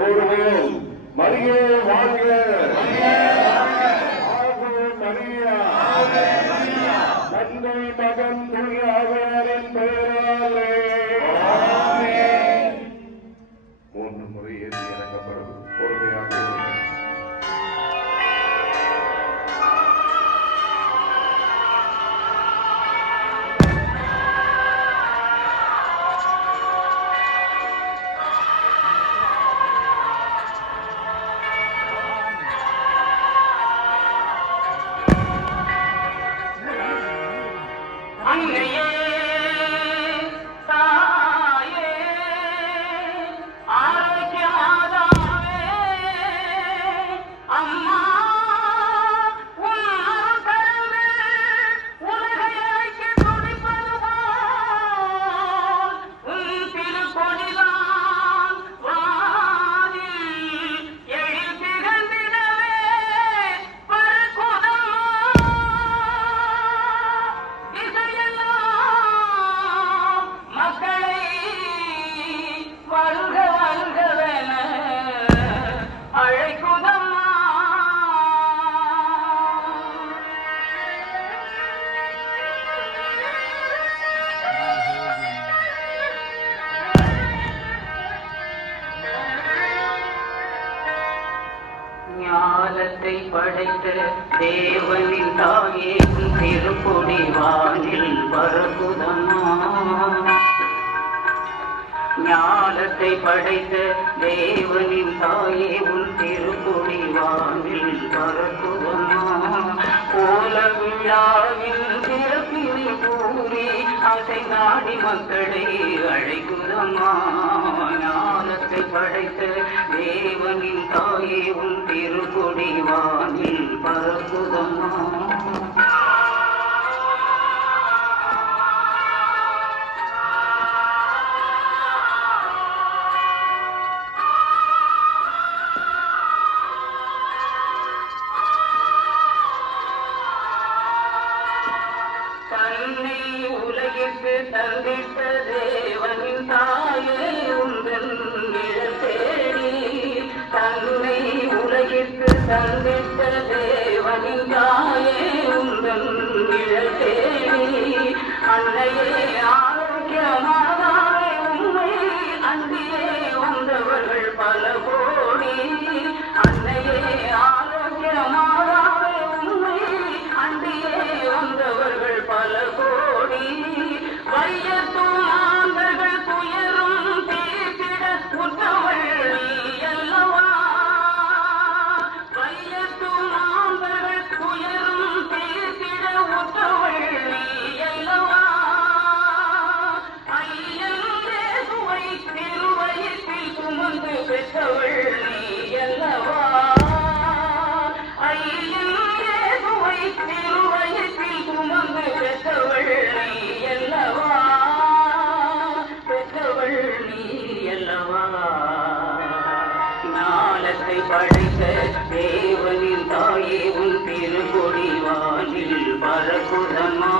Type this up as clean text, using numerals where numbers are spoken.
கூறுவோம். மரியே வாழ்க, தந்தை மகன் தூய ஆவியாரின் பெயராலே மூன்று முறை ஏற்றி இறங்கப்படும் பொறுமையாக ஞானத்தை படைத்த தேவனின் தாயே திருப்பொடி வானில் பரகுதமா. ஞானத்தை படைத்த தேவனின் தாயே உன் திருப்பொடி வானில் பரகுதமா. கோல விழாவில் பிறப்பினை கூறி அசை நாடி மக்களை அழைக்குதம்மா. ஞானத்தை படைத்த தேவனின் தாயே உன் திருப்பொடி வானில் பரப்புதம்மா. தன்னை உலகிற்கு தந்திட்ட தேவனின் தாயே உந்தன் தேடி. தன்னை உலகிற்கு தந்திட்ட தேவனின் தாயே உந்தன் தேடி. அன்னையே ஆரோக்கியமாதாவே உண்மை அன்றியே வந்தவர்கள் பல கோடி. அன்னையே ஆரோக்கியமாதாவே உண்மை அன்றியே வந்தவர்கள் பல கோடி. வையத்தும் ஆந்தர்கள் துயரும் தீர்த்திட உற்றவள் நீ அல்லவா. வையத்தும் ஆந்தர்கள் துயரும் தீர்த்திட உற்றவள் நீ அல்லவா. ஐயன் தேசுவை திருவயிற்றில் சுமந்து பெற்றவள் நீ அல்லவா. ஐயன் தேசுவை திருவயிற்றில் சுமந்து பெற்றவள் நீ அல்லவா. பெற்றவள் நீ அல்லவா. ஞானத்தை படைத்த தேவனின் தாயே உன் திருப்பொடி வானில் பரப்புதம்மா.